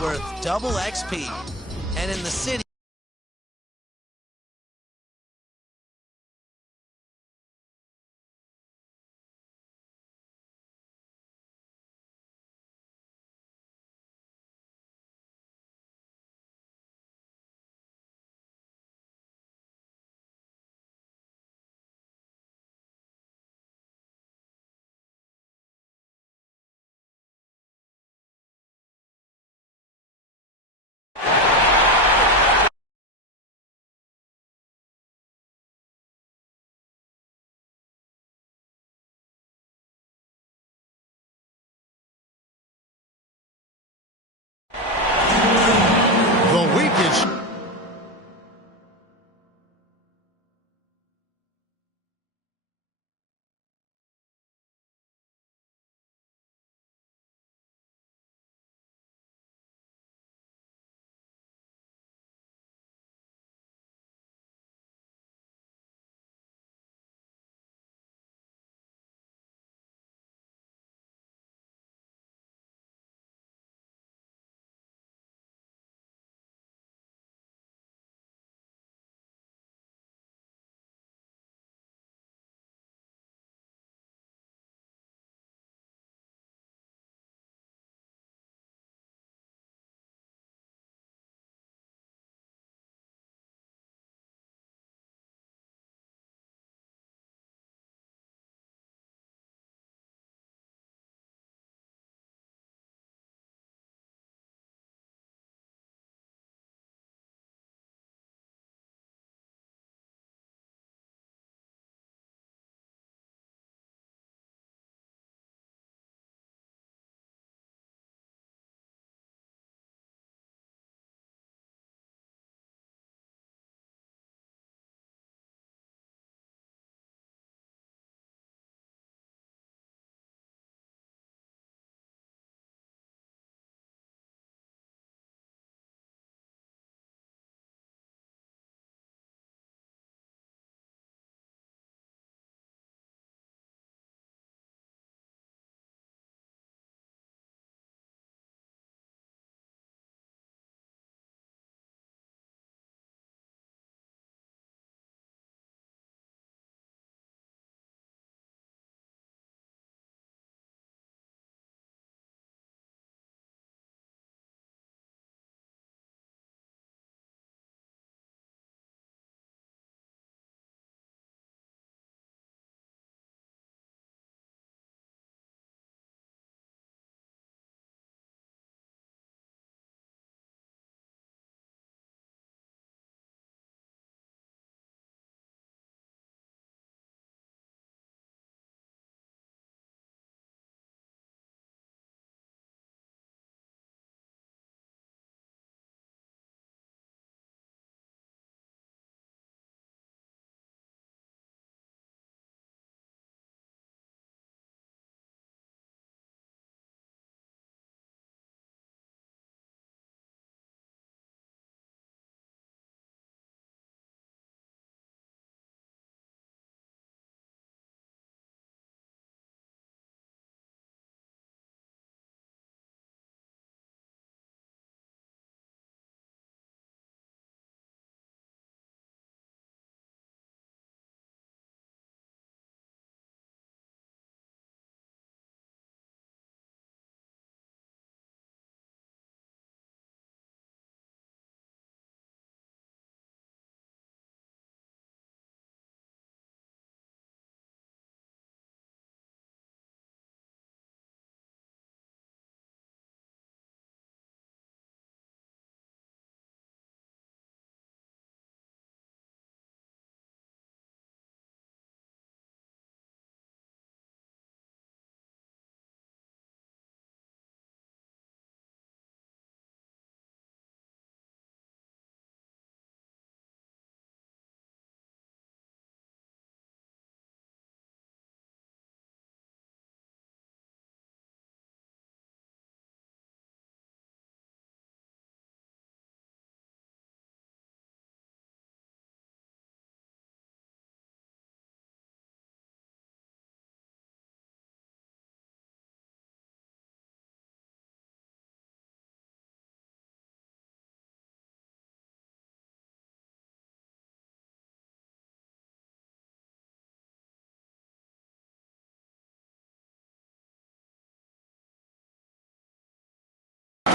worth double XP. And in the city,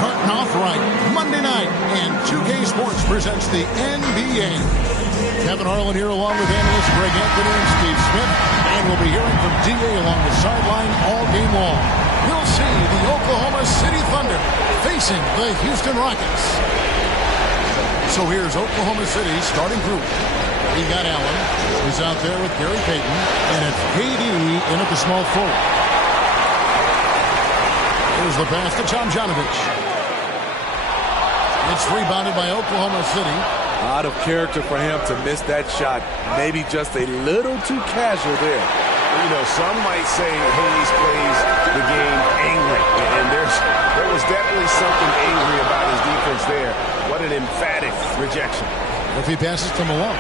starting off right. Monday night, and 2K Sports presents the NBA. Kevin Harlan here along with analysts Greg Anthony and Steve Smith. And we'll be hearing from D.A. along the sideline all game long. We'll see the Oklahoma City Thunder facing the Houston Rockets. So here's Oklahoma City's starting group. We got Allen, who's out there with Gary Payton, and it's KD in at the small forward. Here's the pass to Tomjanovich. It's rebounded by Oklahoma City. Out of character for him to miss that shot. Maybe just a little too casual there. You know, some might say Hayes plays the game angry, and there was definitely something angry about his defense there. What an emphatic rejection. If he passes to Malone.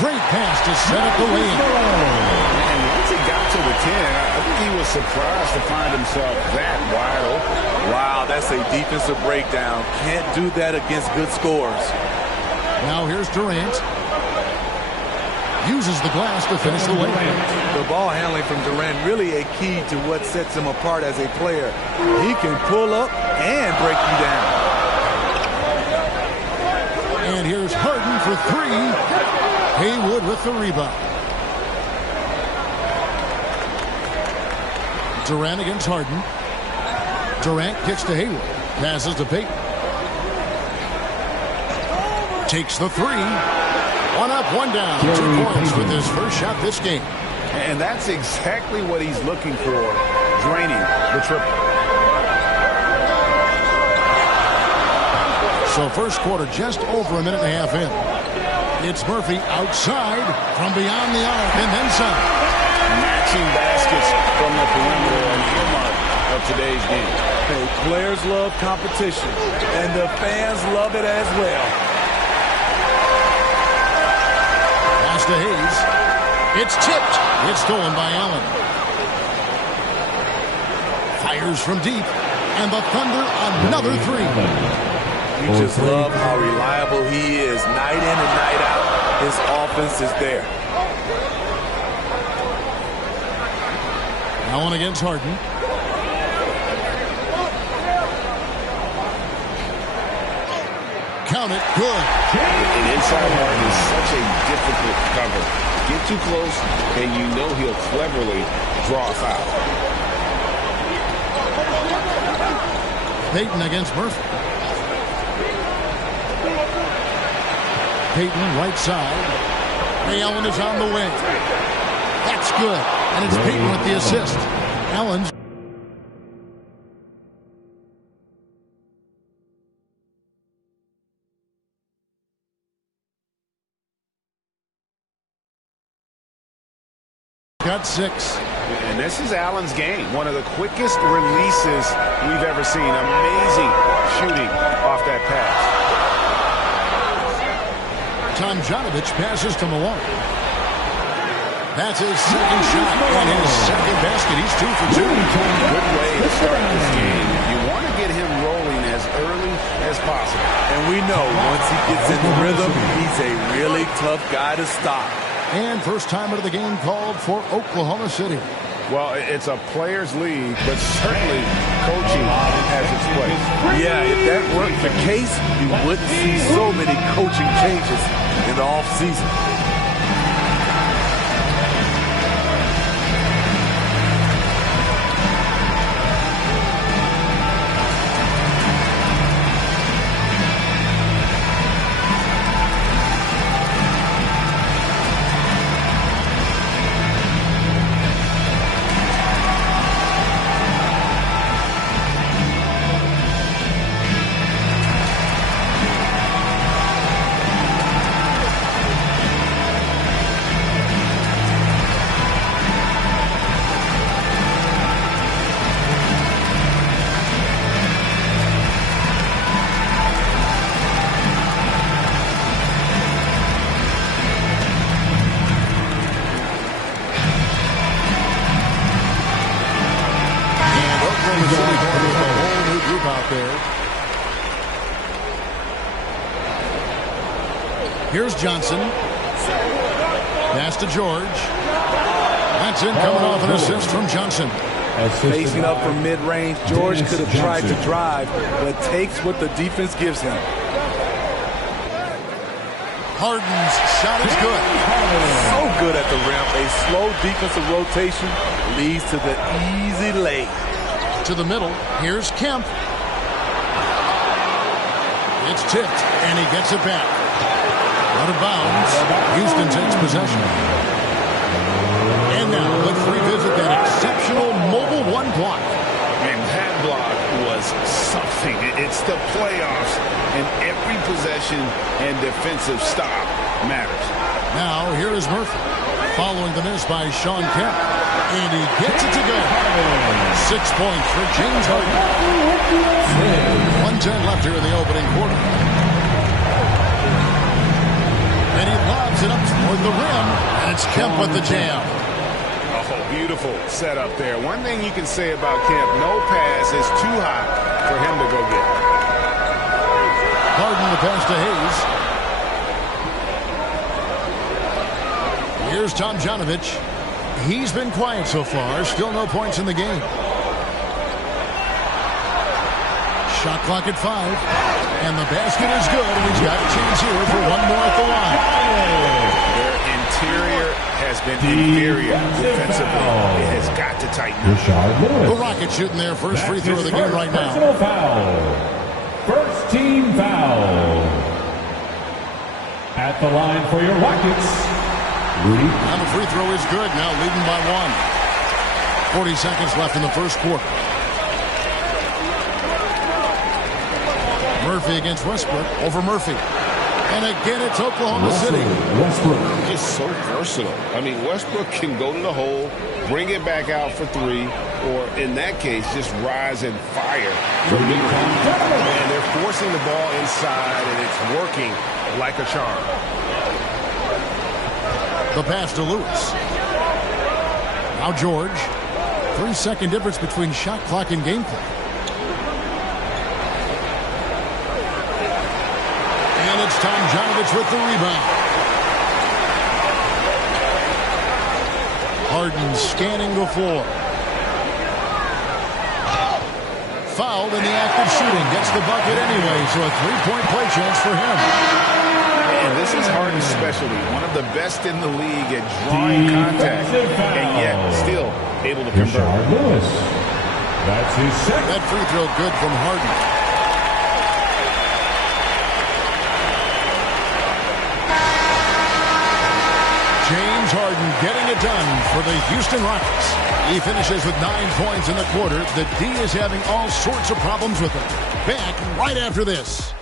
Great pass to set up the lane. And once he got to the 10, I think he was surprised to find himself that wide open. Wow, that's a defensive breakdown. Can't do that against good scores. Now here's Durant. Uses the glass to finish the lane. The ball handling from Durant really a key to what sets him apart as a player. He can pull up and break you down. And here's Harden for three. Haywood with the rebound. Durant against Harden. Durant kicks to Haywood. Passes to Payton. Takes the three. One up, one down. 2 points with his first shot this game. And that's exactly what he's looking for, draining the triple. So first quarter just over a minute and a half in. It's Murphy outside from beyond the arc and then some. Matching baskets from the perimeter and earmark of today's game. Hey, players love competition, and the fans love it as well. Pass to Hayes. It's tipped. It's stolen by Allen. Fires from deep, and the Thunder another three. You just love how reliable he is. Night in and night out, his offense is there. Allen against Harden. Count it. Good. And inside Harden is such a difficult cover. Get too close, and you know he'll cleverly draw a foul. Payton against Murphy. Payton right side. Ray Allen is on the wing. That's good. And it's Payton with the assist. Allen's got 6. And this is Allen's game. One of the quickest releases we've ever seen. Amazing shooting off that pass. Tomjanovich passes to Malone. That's his second shot and his second basket. He's 2 for 2. Good way to start this game. You want to get him rolling as early as possible. And we know once he gets in the rhythm, he's a really tough guy to stop. And first time out of the game called for Oklahoma City. Well, it's a players' league, but certainly coaching has its place. Yeah, if that weren't the case, you wouldn't see so many coaching changes in the offseason. Here's Johnson. Pass to George. That's in, coming off an assist from Johnson. Facing up from mid-range, George could have tried to drive, but takes what the defense gives him. Harden's shot is good. So good at the rim. A slow defensive rotation leads to the easy lay. To the middle. Here's Kemp. It's tipped, and he gets it back. Out of bounds. Houston takes possession. And now let's revisit that exceptional mobile one block. And that block was something. It's the playoffs, and every possession and defensive stop matters. Now here is Murphy, following the miss by Sean Kemp. And he gets it to go. 6 points for James Harden. 1:10 left here in the opening quarter. And he lobs it up toward the rim. And it's Kemp with the jam. Oh, beautiful setup there. One thing you can say about Kemp, no pass is too high for him to go get. Harden the pass to Hayes. Here's Tomjanovich. He's been quiet so far. Still no points in the game. Shot clock at 5. And the basket is good. And he's got a chance here for one more at the line. Their interior has been inferior defensively. It has got to tighten up. The Rockets shooting their first free throw of the game right now. Personal foul. First team foul. At the line for your Rockets. And the free throw is good. Now leading by 1. 40 seconds left in the first quarter. Murphy against Westbrook. Over Murphy. And again, it's Oklahoma City. Westbrook. Just so versatile. I mean, Westbrook can go to the hole, bring it back out for 3, or in that case, just rise and fire from mid-range. And they're forcing the ball inside, and it's working like a charm. The pass to Lewis. Now George. 3-second difference between shot clock and game clock. And it's Tomjanovich with the rebound. Harden scanning the floor. Fouled in the act of shooting. Gets the bucket anyway, so a 3-point play chance for him. And this is Harden's specialty. One of the best in the league at drawing contact, and yet still able to convert. Lewis. That's his second. That free throw good from Harden. James Harden getting it done for the Houston Rockets. He finishes with 9 points in the quarter. The D is having all sorts of problems with him. Back right after this.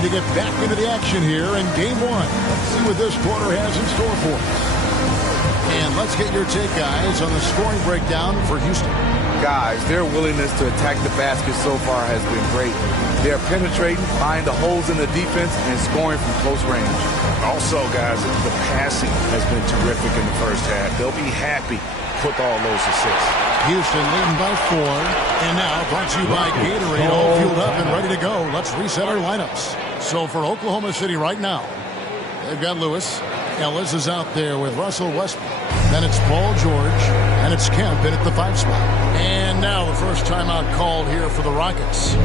To get back into the action here in game 1. Let's see what this quarter has in store for us. And let's get your take, guys, on the scoring breakdown for Houston. Guys, their willingness to attack the basket so far has been great. They're penetrating, finding the holes in the defense, and scoring from close range. Also, guys, the passing has been terrific in the first half. They'll be happy with all those assists. Houston leading by 4. And now brought to you by Gatorade, all fueled up and ready to go. Let's reset our lineups. So for Oklahoma City right now, they've got Lewis. Ellis is out there with Russell Westbrook. Then it's Paul George. And it's Kemp in at the 5 spot. And now the first timeout called here for the Rockets.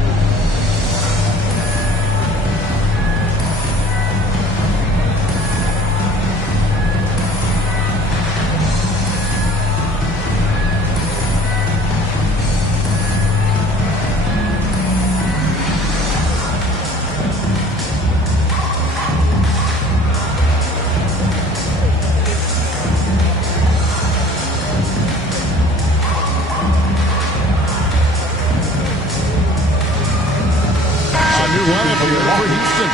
Lineup here for Houston.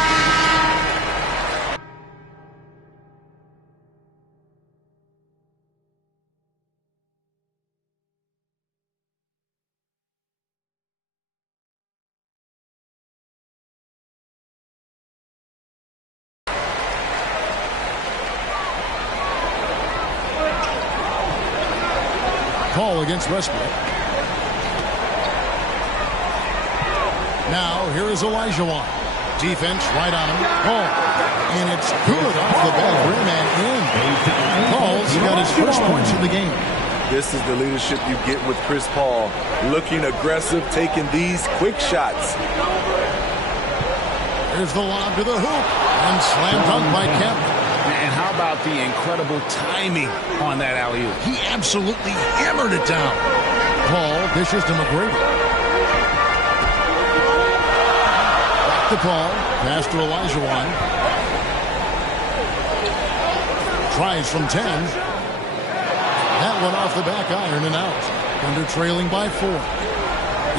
Call against Westbrook. Now, here is Elijah Wan. Defense right on him. Paul. And it's good off the back rim and in. Paul's got his first points of the game. This is the leadership you get with Chris Paul. Looking aggressive, taking these quick shots. There's the lob to the hoop. And slam dunk by Kemp. And how about the incredible timing on that alley-oop? He absolutely hammered it down. Paul dishes to McGrady. Back to Paul. Pass to Olajuwon. Tries from 10. That one off the back iron and out. Thunder trailing by 4.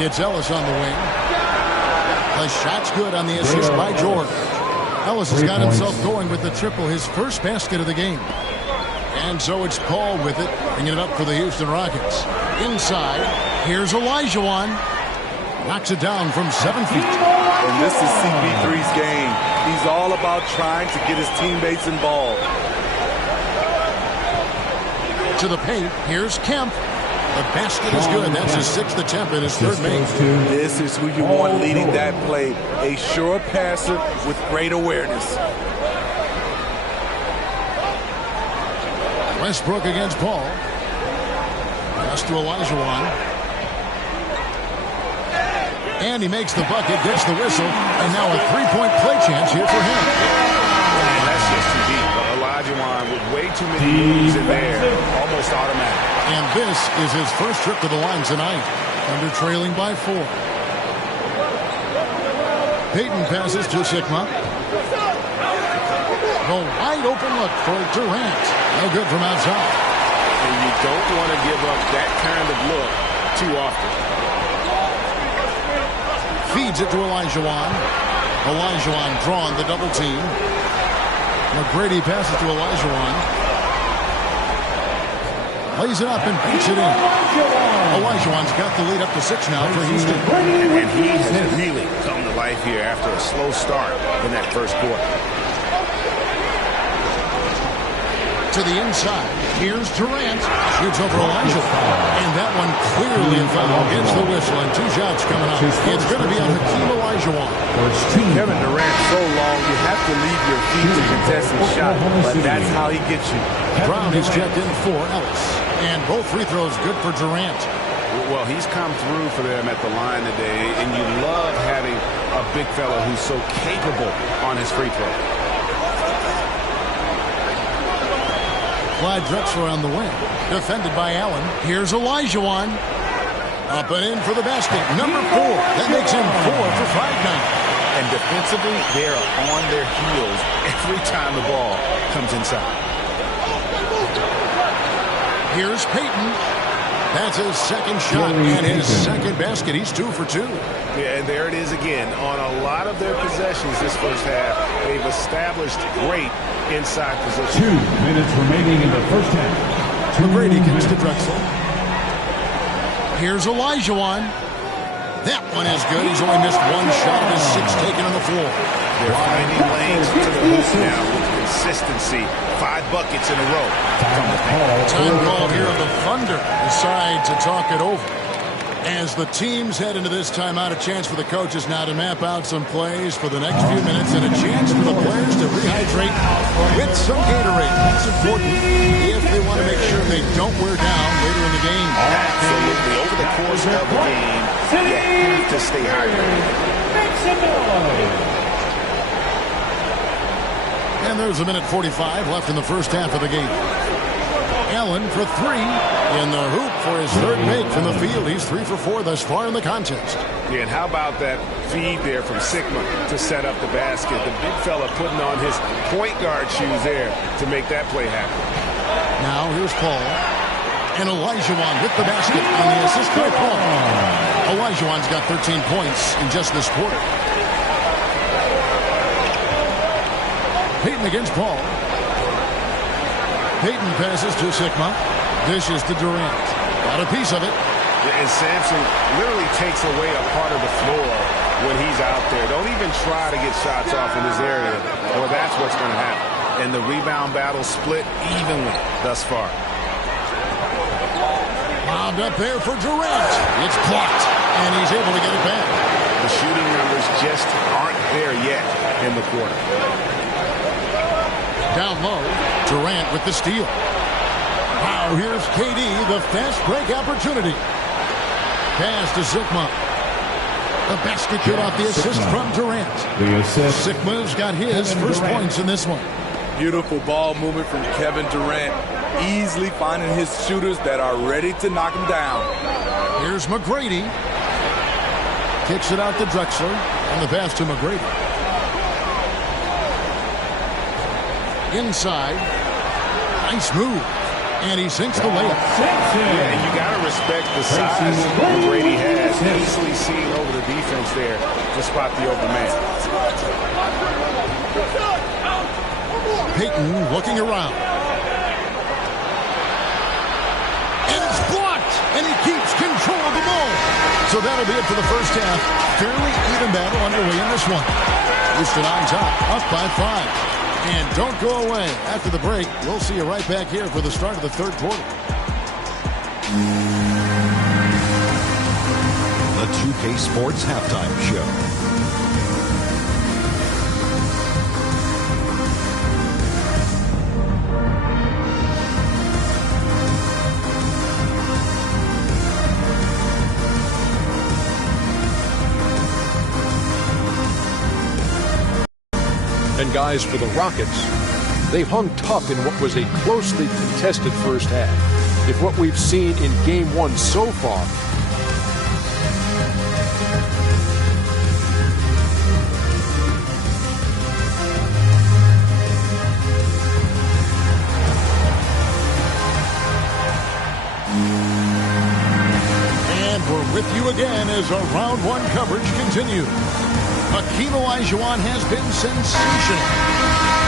It's Ellis on the wing. The shot's good on the assist by George. Ellis has got himself going with the triple, his first basket of the game. And so it's Paul with it, bringing it up for the Houston Rockets. Inside, here's Olajuwon. Knocks it down from 7 feet. And this is CP3's game. He's all about trying to get his teammates involved. To the paint, here's Kemp. The basket is good. That's his 6th attempt and his 3rd make. This is who you want leading that play. A sure passer with great awareness. Westbrook against Paul. Pass to Olajuwon. And he makes the bucket, gets the whistle, and now a 3-point play chance here for him. And that's just too deep. Olajuwon with way too many moves in there. Almost automatic. And this is his first trip to the line tonight. Under trailing by 4. Payton passes to Sigma. The wide open look for Durant. No good from outside. And you don't want to give up that kind of look too often. Feeds it to Olajuwon. Olajuwon drawn the double team. McGrady passes to Olajuwon. Lays it up and beats it in. Olajuwon's got the lead up to 6 now for Houston. And he has really come to life here after a slow start in that first quarter. To the inside. Here's Durant. Shoots over Olajuwon. And that one clearly a foul. Gets the whistle and 2 shots coming up. It's going to be on Hakeem Olajuwon. Kevin Durant so long, you have to leave your feet to contest his shot. But that's how he gets you. Brown is checked in for Ellis. And both free throws good for Durant. Well, he's come through for them at the line today, and you love having a big fella who's so capable on his free throw. Clyde Drexler on the wing. Defended by Allen. Here's Olajuwon. Up and in for the basket. Number 4. That makes him 4 for 5 now. And defensively, they are on their heels every time the ball comes inside. Here's Payton. That's his second shot and his second basket. He's 2 for 2. Yeah, and there it is again. On a lot of their possessions this first half, they've established great inside position. 2 minutes remaining in the first half. McGrady kicks to Drexel. Here's Olajuwon. That one is good. He's only missed 1 shot of his 6 taken on the floor. They're finding lanes to the hoop now with consistency. 5 buckets in a row. Time call here of the Thunder. Decide to talk it over. As the teams head into this timeout, a chance for the coaches now to map out some plays for the next few minutes and a chance for the players to rehydrate with some Gatorade. That's important if they want to make sure they don't wear down later in the game. Absolutely. Over the course of the game, you have to stay hydrated. And there's a minute 45 left in the first half of the game. Allen for 3 in the hoop for his 3rd make from the field. He's 3 for 4 thus far in the contest. Yeah, and how about that feed there from Sigma to set up the basket? The big fella putting on his point guard shoes there to make that play happen. Now here's Paul. And Olajuwon with the basket on the assist by Paul. Olajuwon's got 13 points in just this quarter. Payton against Paul. Payton passes to Sigma. Dishes to Durant. Got a piece of it. And Sampson literally takes away a part of the floor when he's out there. Don't even try to get shots off in this area, or that's what's going to happen. And the rebound battle split evenly thus far. Bobbed up there for Durant. It's blocked, and he's able to get it back. The shooting numbers just aren't there yet. in the quarter. Down low, Durant with the steal. Wow, here's KD, the fast break opportunity. Pass to Sigma. The basket good off the assist from Durant. Sigma's got his first points in this one. Beautiful ball movement from Kevin Durant. Easily finding his shooters that are ready to knock him down. Here's McGrady. Kicks it out to Drexler. And the pass to McGrady. Inside. Nice move. And he sinks the layup. Yeah, you got to respect the size McGrady has. Easily seen over the defense there to spot the open man. Payton looking around. And it's blocked. And he keeps control of the ball. So that'll be it for the first half. Fairly even battle underway in this one. Houston on top, up by 5. And don't go away. After the break, we'll see you right back here for the start of the third quarter. The 2K Sports Halftime Show. And guys, for the Rockets, they've hung tough in what was a closely contested first half. If what we've seen in Game 1 so far And we're with you again as our round 1 coverage continues. Hakeem Olajuwon has been sensational.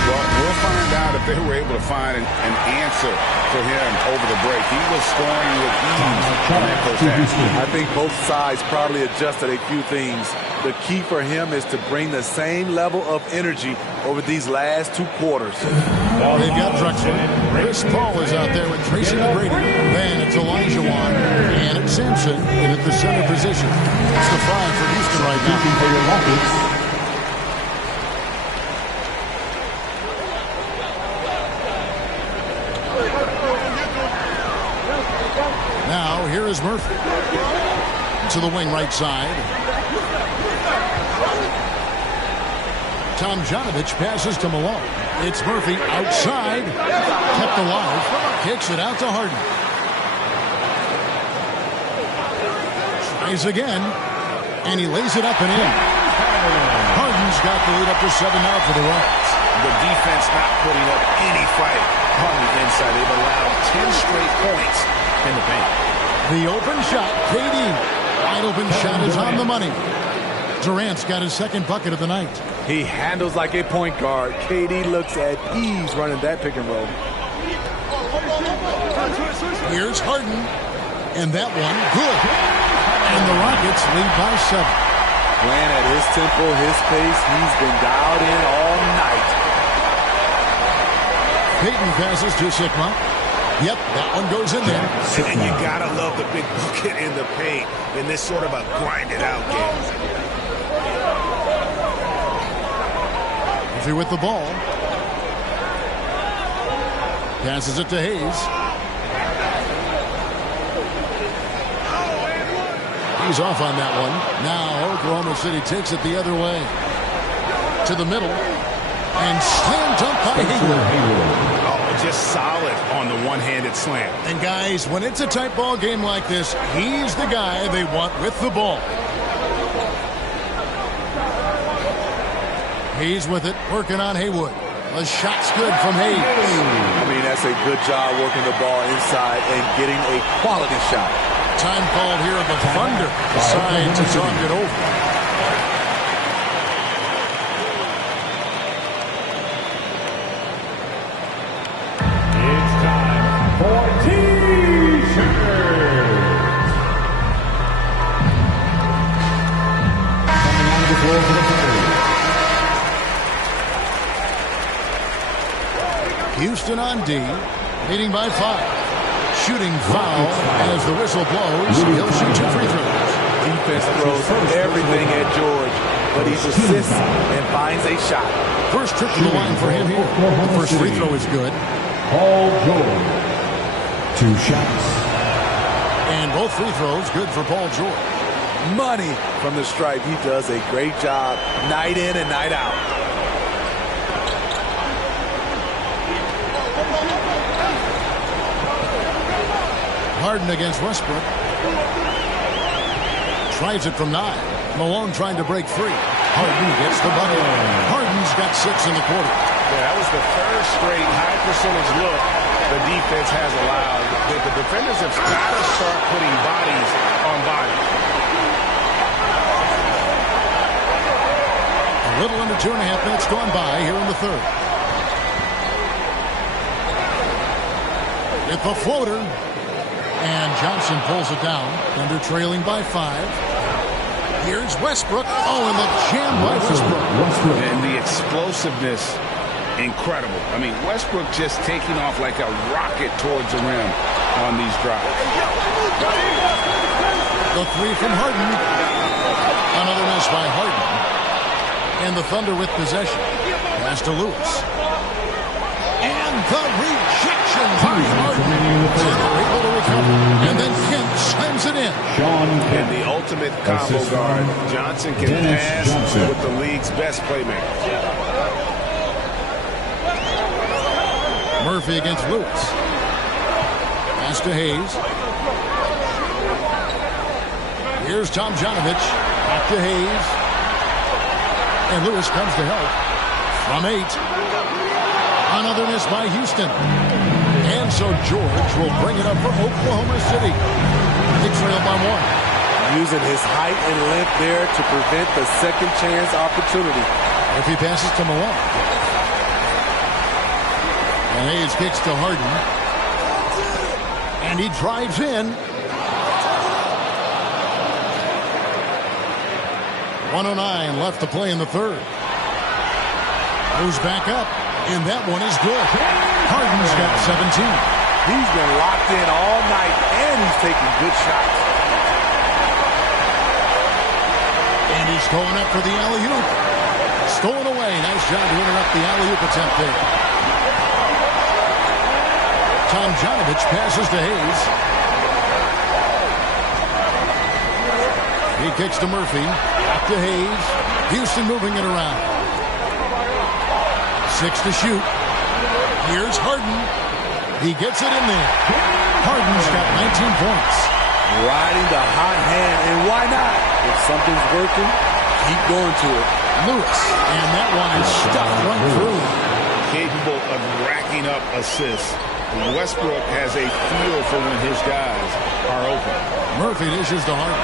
Well, we'll find out if they were able to find an answer for him over the break. He was scoring with ease in that first half. I think both sides probably adjusted a few things. The key for him is to bring the same level of energy over these last 2 quarters. They've got Drexler. Chris Paul is out there with Tracy McGrady. Then it's Olajuwon. And it's Sampson in at the center position. It's the 5 for Houston right now. Now, here is Murphy. To the wing right side. Tomjanovich passes to Malone. It's Murphy outside. Kept alive. Kicks it out to Harden. Tries again. And he lays it up and in. Harden's got the lead up to 7 now for the Rockets. The defense not putting up any fight on the inside. They've allowed 10 straight points in the paint. The open shot, KD. Wide open shot is on the money. Durant's got his second bucket of the night. He handles like a point guard. KD looks at ease running that pick and roll. Here's Harden. And that one, good. And the Rockets lead by 7. Playing at his tempo, his pace. He's been dialed in all night. Payton passes to Sigma. Yep, that one goes in there. And you gotta love the big bucket in the paint in this sort of a grinded out game. Murphy with the ball. Passes it to Hayes. He's off on that one. Now Oklahoma City takes it the other way. To the middle. And slam dunk by Hayward. Just solid on the one-handed slam. And guys, when it's a tight ball game like this, he's the guy they want with the ball. Hayes with it, working on Haywood. The shot's good from Hayes. I mean, that's a good job working the ball inside and getting a quality shot. Time called here. The Thunder decide to talk it over. Houston on D, leading by 5. Shooting foul as the whistle blows. He'll shoot 2 free throws. Defense throws everything at George. but he persists and finds a shot. First trip to the line for him here. The first free throw is good. Paul George. 2 shots. And both free throws good for Paul George. Money from the stripe. He does a great job night in and night out. Harden against Westbrook. Tries it from 9. Malone trying to break free. Harden gets the bucket. Harden's got 6 in the quarter. Yeah, that was the third straight high percentage look the defense has allowed. The defenders have got to start putting bodies on bodies. A little under 2.5 minutes gone by here in the third. With the floater. And Johnson pulls it down. Thunder trailing by 5. Here's Westbrook. Oh, and the jam by Westbrook. And the explosiveness, incredible. I mean, Westbrook just taking off like a rocket towards the rim on these drives. The 3 from Harden. Another miss by Harden. And the Thunder with possession. Pass to Lewis. And the rejection by Harden. They're able to recover. And then Kemp slams it in. And the ultimate combo guard. Johnson can pass with the league's best playmaker. Murphy against Lewis. Pass to Hayes. Here's Tomjanovich. Back to Hayes. And Lewis comes to help. From 8. Another miss by Houston. And so George will bring it up for Oklahoma City. They trail by 1. Using his height and length there to prevent the second chance opportunity. If he passes to Malone. And Hayes kicks to Harden. And he drives in. 1:09 left to play in the third. Moves back up. And that one is good. Harden's got 17. He's been locked in all night, and he's taking good shots. And he's going up for the alley-oop. Stolen away. Nice job to interrupt the alley-oop attempt there. Tomjanovich passes to Hayes. He kicks to Murphy. Back to Hayes. Houston moving it around. 6 to shoot. Here's Harden. He gets it in there. Harden's got 19 points. Riding the hot hand, and why not? If something's working, keep going to it. Lewis, and that one is stuffed right through. Capable of racking up assists. Westbrook has a feel for when his guys are open. Murphy dishes to Harden.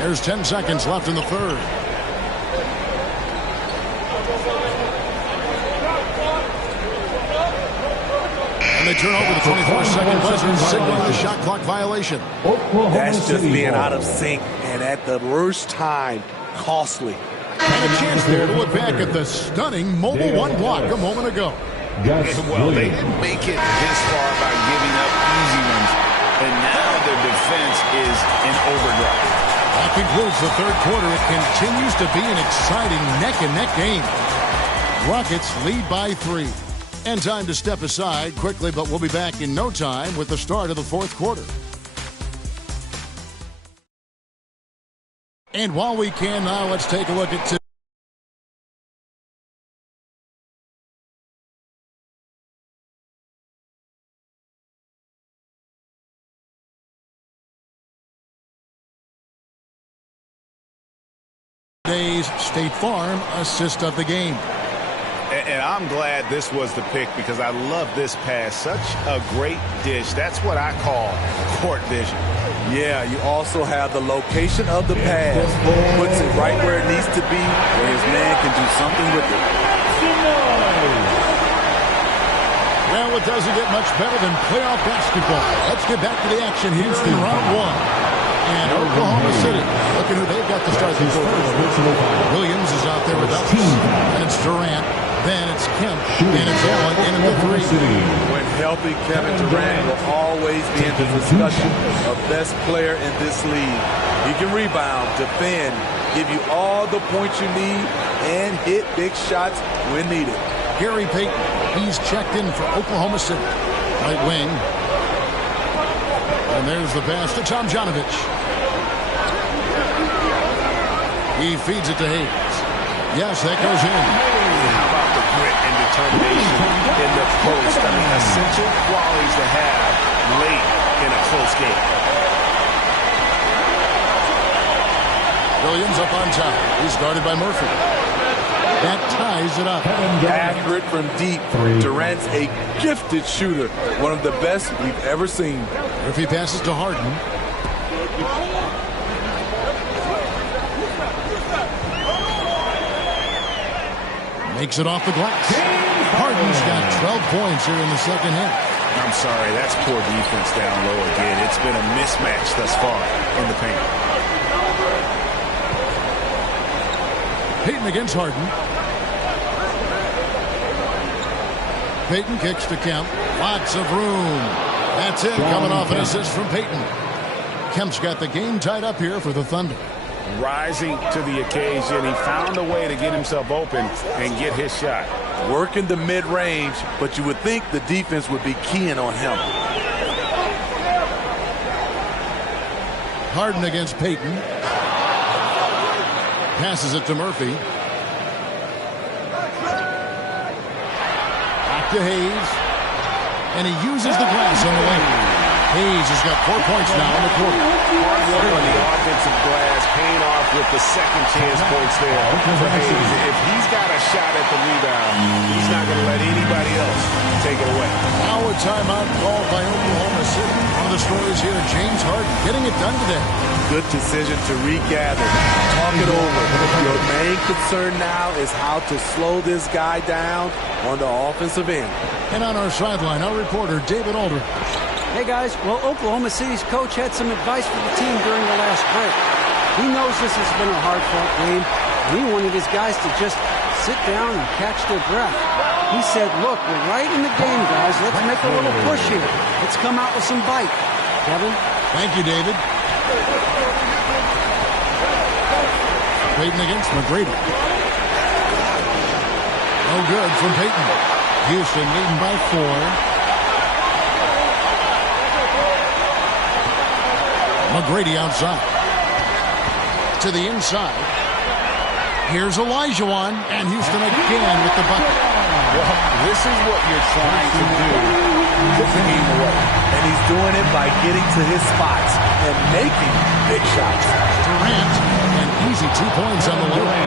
There's 10 seconds left in the third. And they turn over the 24-second buzzer, signaling the shot clock violation. That's just being out of sync, and at the worst time, costly. And a chance there to look back at the stunning mobile 1 block a moment ago. Well, they didn't make it this far by giving up easy ones, and now their defense is in overdrive. That concludes the third quarter. It continues to be an exciting neck-and-neck game. Rockets lead by 3. And time to step aside quickly, but we'll be back in no time with the start of the fourth quarter. And while we can now, let's take a look at today's State Farm assist of the game. And I'm glad this was the pick because I love this pass. Such a great dish. That's what I call court vision. Yeah, you also have the location of the pass. Puts it right where it needs to be, where his man can do something with it. Well, it doesn't get much better than playoff basketball. Let's get back to the action here in round 1. And Oklahoma City, look at who they've got to start the fourth quarter. Williams is out there with us. And it's Durant. Then it's Kemp. And it's Allen in at the 3. When Healthy Kevin Durant will always be in the discussion of best player in this league. He can rebound, defend, give you all the points you need, and hit big shots when needed. Gary Payton, he's checked in for Oklahoma City. Right wing. And there's the pass to Tom Janovich. He feeds it to Hayes. Yes, that goes in. How about the grit and determination in the post? I mean, essential qualities to have late in a close game. Williams up on top. He's guarded by Murphy. That ties it up. Accurate from deep. Durant's a gifted shooter. One of the best we've ever seen. Murphy passes to Harden. Makes it off the glass. Harden's got 12 points here in the second half. I'm sorry, that's poor defense down low again. It's been a mismatch thus far in the paint. Payton against Harden. Payton kicks to Kemp. Lots of room. That's it. Coming off an assist from Payton. Kemp's got the game tied up here for the Thunder. Rising to the occasion. He found a way to get himself open and get his shot. Working the mid-range, but you would think the defense would be keying on him. Harden against Payton. Passes it to Murphy. Back to Hayes. And he uses the glass on the wing. Hayes has got 4 points now in the quarter. Hard work on the offensive glass, paying off with the second chance points there for Hayes. If he's got a shot at the rebound, he's not going to let anybody else take it away. Now a timeout called by Oklahoma City. One of the stories here, James Harden getting it done today. Good decision to regather. Talk it over. Your main concern now is how to slow this guy down on the offensive end. And on our sideline, our reporter, David Aldridge. Hey, guys. Well, Oklahoma City's coach had some advice for the team during the last break. He knows this has been a hard-fought game, and he wanted his guys to just sit down and catch their breath. He said, look, we're right in the game, guys. Let's make a little push here. Let's come out with some bite. Kevin? Thank you, David. Payton against McGrady. No good from Payton. Houston leading by 4. McGrady outside. To the inside. Here's Olajuwon, and Houston again with the bucket. Well, this is what you're trying to do. Put the game away. And he's doing it by getting to his spots and making big shots. Durant, an easy 2 points on the way.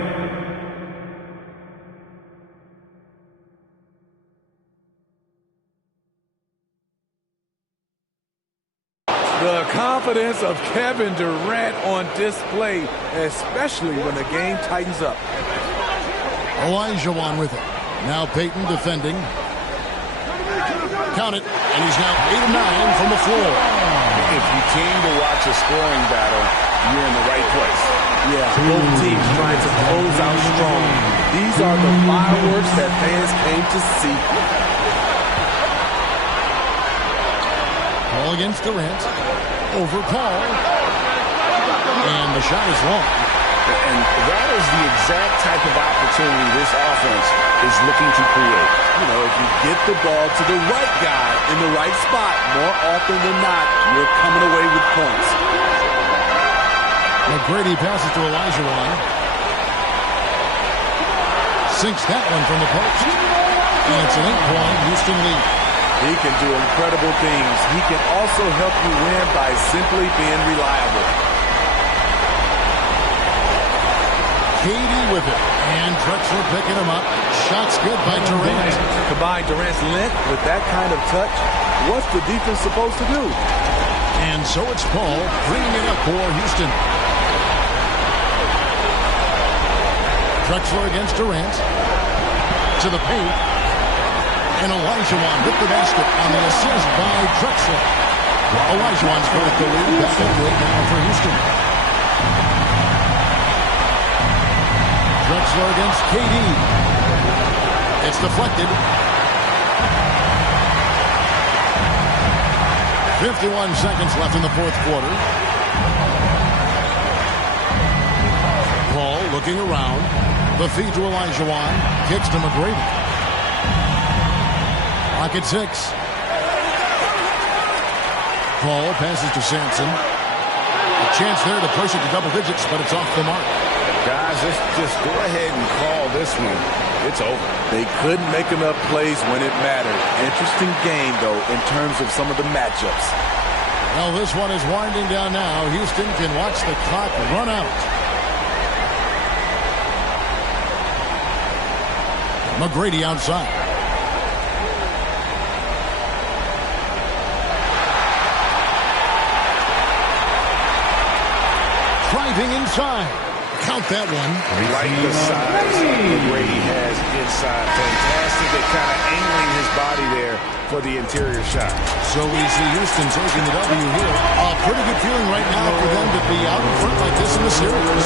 The confidence of Kevin Durant on display, especially when the game tightens up. Olajuwon with it. Now Payton defending. Count it, and he's now 8 of 9 from the floor. If you came to watch a scoring battle, you're in the right place. Yeah, both teams trying to close out strong. These are the fireworks that fans came to see. Paul against Durant. Over Paul. And the shot is long. And that is the exact type of opportunity this offense is looking to create. You know, if you get the ball to the right guy in the right spot, more often than not, you're coming away with points. McGrady passes to Olajuwon. Sinks that one from the post. And it's an 8-point Houston lead. He can do incredible things. He can also help you win by simply being reliable. Katie with it. And Drexler picking him up. Shot's good by Durant. Combine Durant's length with that kind of touch. What's the defense supposed to do? And so it's Paul bringing it up for Houston. Drexler against Durant. To the paint. And Olajuwon with the basket on the assist by Drexler. Olajuwon's got the lead back up right now for Houston. Drexler against KD. It's deflected. 51 seconds left in the fourth quarter. Paul looking around. The feed to Olajuwon. Kicks to McGrady. Clock at 6. Paul passes to Sampson. A chance there to push it to double digits, but it's off the mark. Guys, just go ahead and call this one. It's over. They couldn't make enough plays when it mattered. Interesting game, though, in terms of some of the matchups. Well, this one is winding down now. Houston can watch the clock run out. McGrady outside. Driving inside. Count that one. Like the size McGrady has inside. Fantastic at kind of angling his body there for the interior shot. So we see Houston taking the W here. A pretty good feeling right now for them to be out in front like this in the series.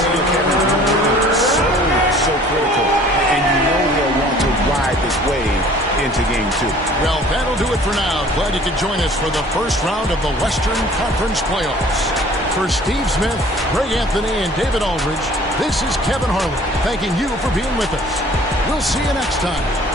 So critical. And you know they'll want to ride this wave into game 2. Well, that'll do it for now. Glad you could join us for the first round of the Western Conference Playoffs. For Steve Smith, Greg Anthony, and David Aldridge, this is Kevin Harlan thanking you for being with us. We'll see you next time.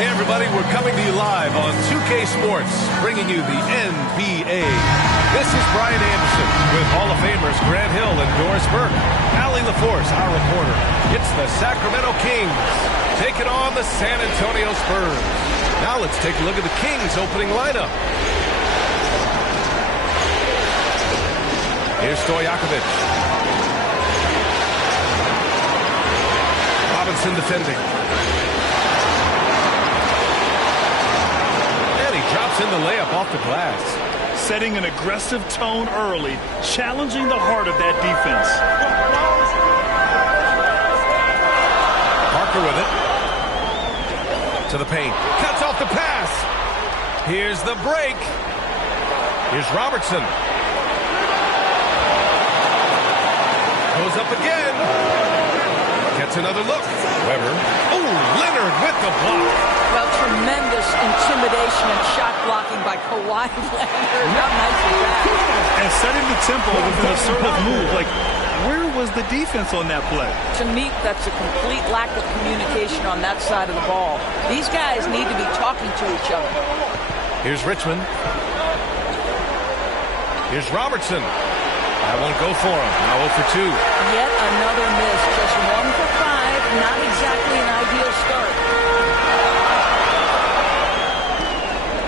Hey everybody, we're coming to you live on 2K Sports, bringing you the NBA. This is Brian Anderson with Hall of Famers Grant Hill and Doris Burke. Allie LaForce, our reporter. It's the Sacramento Kings taking on the San Antonio Spurs. Now let's take a look at the Kings opening lineup. Here's Stojakovic. Robinson defending. Drops in the layup off the glass. Setting an aggressive tone early, challenging the heart of that defense. Parker with it. To the paint. Cuts off the pass. Here's the break. Here's Robertson. Goes up again. Gets another look. Weber. Oh, Leonard with the block. Well, tremendous intimidation and shot blocking by Kawhi Leonard. How nice is that? And setting the tempo with an assertive move. Like, where was the defense on that play? To me, that's a complete lack of communication on that side of the ball. These guys need to be talking to each other. Here's Richmond. Here's Robertson. That won't go for him. Now 0 for 2. Yet another miss. Just 1 for 5. Not exactly an ideal start.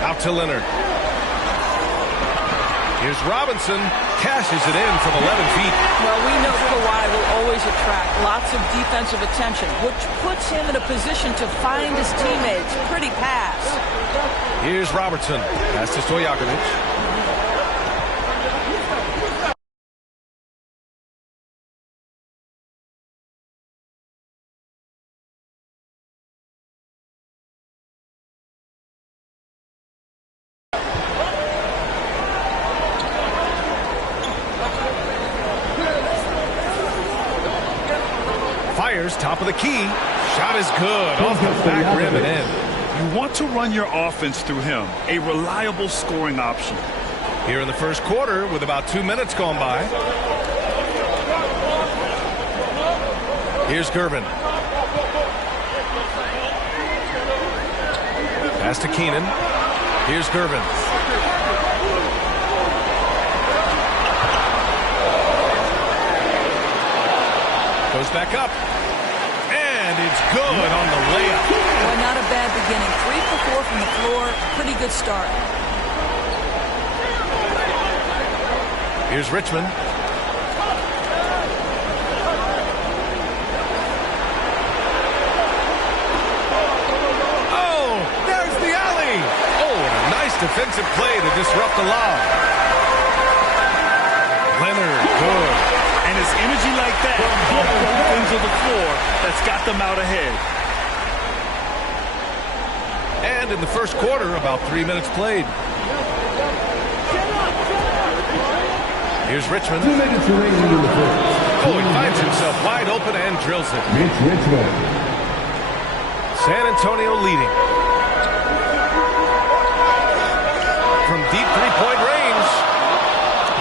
Out to Leonard. Here's Robinson. Cashes it in from 11 feet. Well, we know Kawhi will always attract lots of defensive attention, which puts him in a position to find his teammates. Pretty pass. Here's Robertson. Pass to Stojakovic. Fires, top of the key. Shot is good. Off the back rim and in. You want to run your offense through him. A reliable scoring option. Here in the first quarter with about 2 minutes gone by. Here's Gervin. Pass to Keenan. Here's Gervin. Goes back up. And it's good on the layup. Well, not a bad beginning. 3 for 4 from the floor. Pretty good start. Here's Richmond. Oh, there's the alley. Oh, and a nice defensive play to disrupt the lob. Leonard, good. And it's energy like that on both ends of the floor that's got them out ahead. And in the first quarter, about 3 minutes played. Here's Richmond. 2 minutes remaining in the first. Oh, he finds himself wide open and drills it. Richmond. San Antonio leading. From deep three-point range.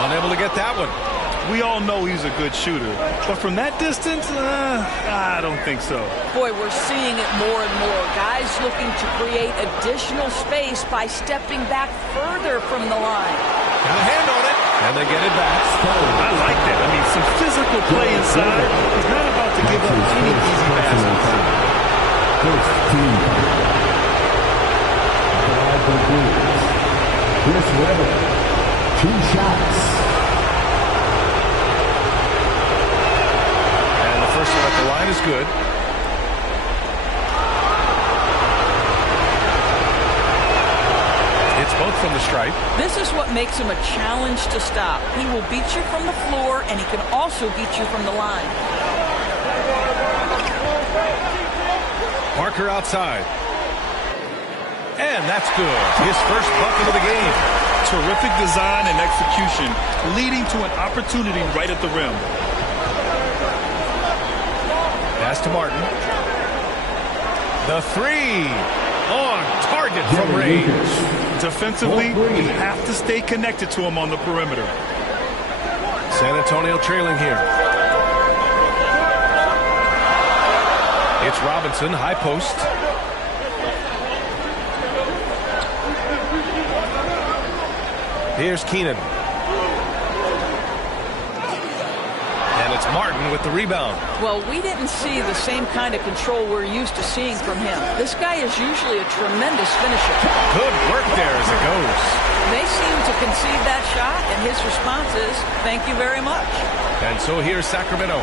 Unable to get that one. We all know he's a good shooter, but from that distance, I don't think so. Boy, we're seeing it more and more. Guys looking to create additional space by stepping back further from the line. Got a hand on it, and they get it back. I like that. I mean, some physical play inside. He's not about to give up any easy passes. First team. Chris Webber. 2 shots. First one at the line is good. It's both from the stripe. This is what makes him a challenge to stop. He will beat you from the floor, and he can also beat you from the line. Parker outside. And that's good. His first bucket of the game. Terrific design and execution, leading to an opportunity right at the rim. Pass to Martin. The 3 on target from range. Defensively, you have to stay connected to him on the perimeter. San Antonio trailing here. It's Robinson, high post. Here's Keenan. And it's Martin with the rebound. Well, we didn't see the same kind of control we're used to seeing from him. This guy is usually a tremendous finisher. Good work there as it goes. They seem to concede that shot, and his response is, thank you very much. And so here's Sacramento.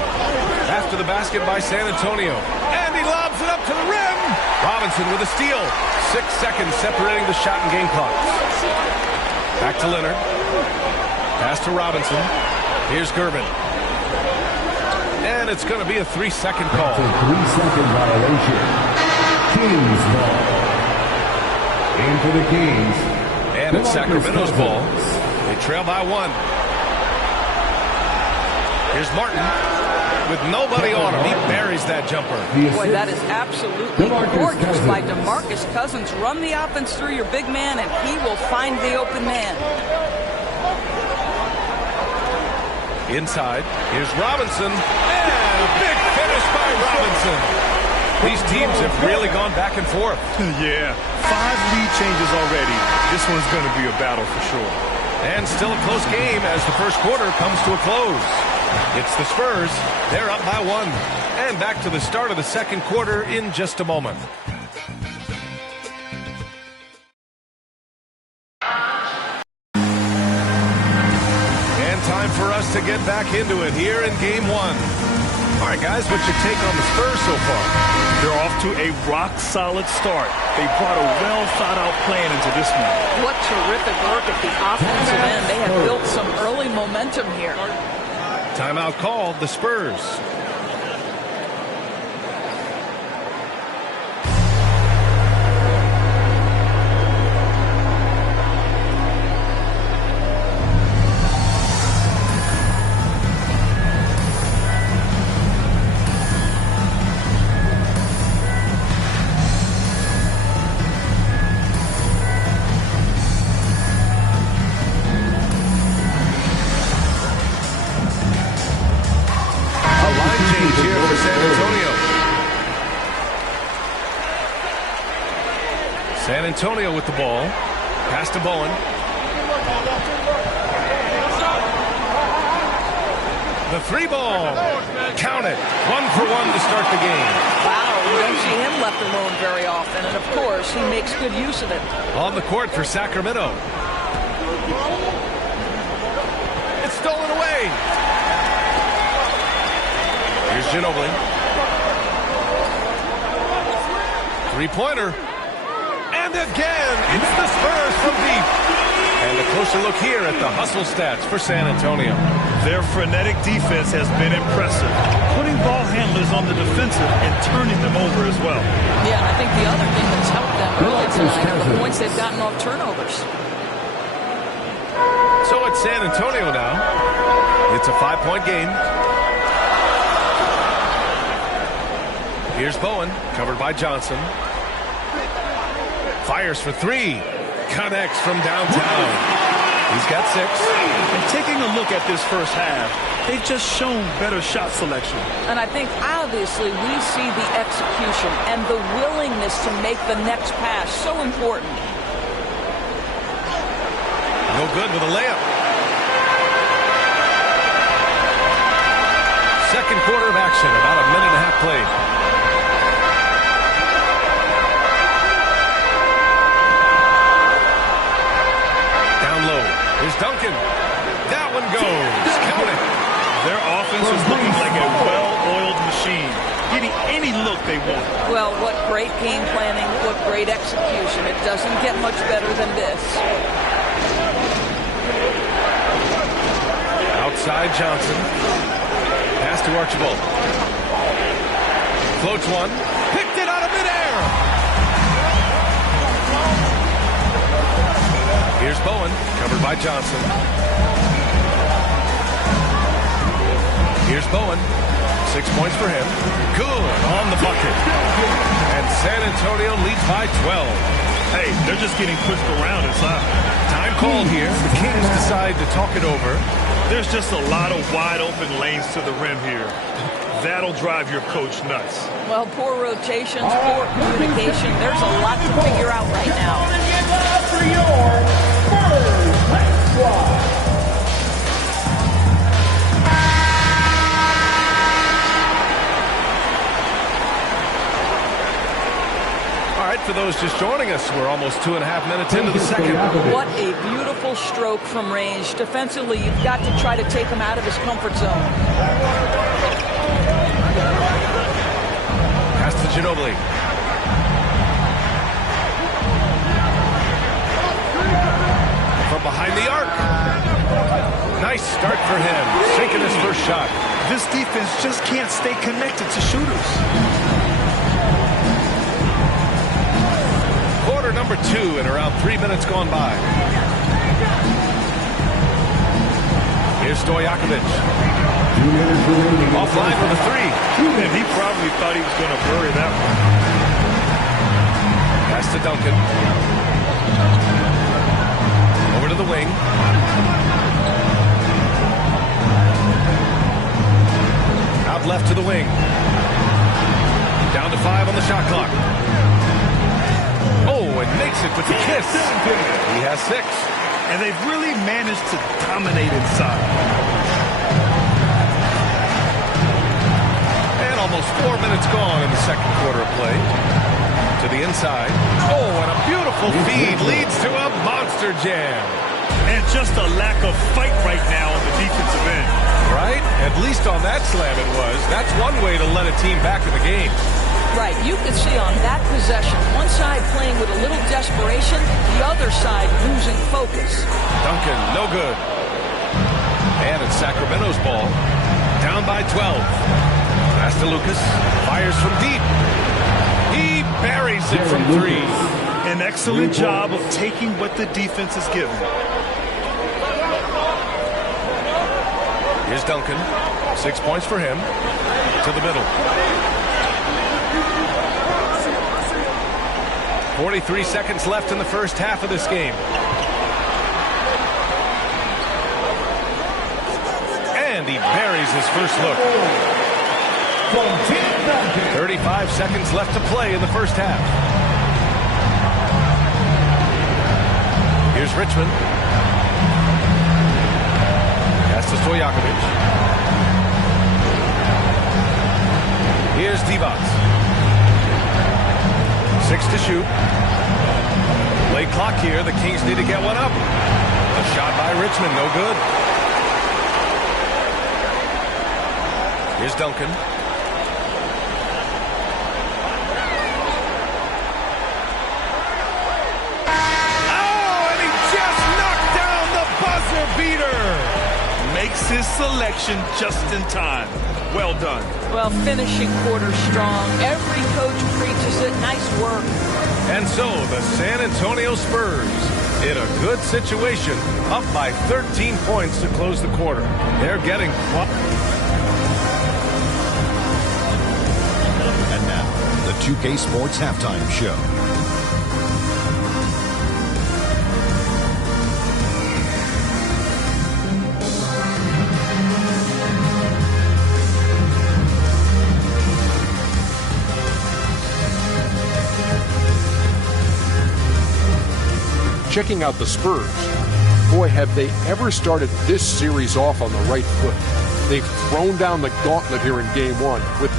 After the basket by San Antonio. And he lobs it up to the rim. Robinson with a steal. 6 seconds separating the shot and game clock. Back to Leonard. Pass to Robinson. Here's Gervin. And it's going to be a 3-second call. That's a 3-second violation. Kings ball. And for the Kings. And it's Sacramento's ball. They trail by 1. Here's Martin with nobody on him. He buries that jumper. Boy, that is absolutely gorgeous by DeMarcus Cousins. Run the offense through your big man, and he will find the open man. Inside, here's Robinson. And a big finish by Robinson. These teams have really gone back and forth. Yeah, 5 lead changes already. This one's going to be a battle for sure. And still a close game as the first quarter comes to a close. It's the Spurs. They're up by 1. And back to the start of the second quarter in just a moment. And time for us to get back into it here in game 1. All right, guys, what's your take on the Spurs so far? They're off to a rock-solid start. They brought a well-thought-out plan into this one. What terrific work at the offensive end. They have built some early momentum here. Timeout called, the Spurs. San Antonio with the ball. Pass to Bowen. The 3 ball. Count it. 1 for 1 to start the game. Wow, we don't see him left alone very often. And, of course, he makes good use of it. On the court for Sacramento. It's stolen away. Here's Ginobili. 3-pointer. And again, it's the Spurs from deep. And a closer look here at the hustle stats for San Antonio. Their frenetic defense has been impressive, putting ball handlers on the defensive and turning them over as well. Yeah, and I think the other thing that's helped them really tonight are the points they've gotten off turnovers. So it's San Antonio now. It's a 5-point game. Here's Bowen, covered by Johnson. Fires for 3. Connects from downtown. He's got 6. And taking a look at this first half, they've just shown better shot selection. And I think obviously we see the execution and the willingness to make the next pass so important. No good with a layup. Second quarter of action, about a minute and a half played. Here's Duncan. That one goes. Count it. Their offense is looking like a well-oiled machine, getting any look they want. Well, what great game planning, what great execution. It doesn't get much better than this. Outside Johnson. Pass to Archibald. Floats one. Picked it out of midair. Here's Bowen, covered by Johnson. Here's Bowen. 6 points for him. Good on the bucket. And San Antonio leads by 12. Hey, they're just getting pushed around inside. Time called here. The Kings decide to talk it over. There's just a lot of wide open lanes to the rim here. That'll drive your coach nuts. Well, poor rotations, poor communication. There's a lot to figure out right now. All right, for those just joining us, we're almost 2.5 minutes into the second. What a beautiful stroke from range. Defensively, you've got to try to take him out of his comfort zone. Pass to Ginobili. From behind the arc. Nice start for him. Sinking his first shot. This defense just can't stay connected to shooters. Quarter number 2 and around 3 minutes gone by. Here's Stojakovic. Offline with a 3. And he probably thought he was going to bury that one. Pass to Duncan. Over to the wing. Out left to the wing. Down to 5 on the shot clock. Oh, and makes it with the kiss. He has 6. And they've really managed to dominate inside. And almost 4 minutes gone in the second quarter of play. To the inside. Oh, and a beautiful feed leads to a monster jam. And just a lack of fight right now on the defensive end. Right? At least on that slam it was. That's one way to let a team back in the game. Right, you could see on that possession, one side playing with a little desperation, the other side losing focus. Duncan, no good. And it's Sacramento's ball. Down by 12. Pass to Lucas. Fires from deep. He buries it from 3. An excellent job of taking what the defense is given. Here's Duncan. 6 points for him. To the middle. 43 seconds left in the first half of this game. And he buries his first look. 35 seconds left to play in the first half. Here's Richmond. Pass to Stojakovic. Here's Divac. 6 to shoot. Late clock here. The Kings need to get one up. A shot by Richmond. No good. Here's Duncan. Oh, and he just knocked down the buzzer beater. Makes his selection just in time. Well done. Well, finishing quarter strong. Every coach preaches it. Nice work. And so the San Antonio Spurs, in a good situation, up by 13 points to close the quarter. They're getting... And now, the 2K Sports Halftime Show. Checking out the Spurs. Boy, have they ever started this series off on the right foot. They've thrown down the gauntlet here in Game 1 with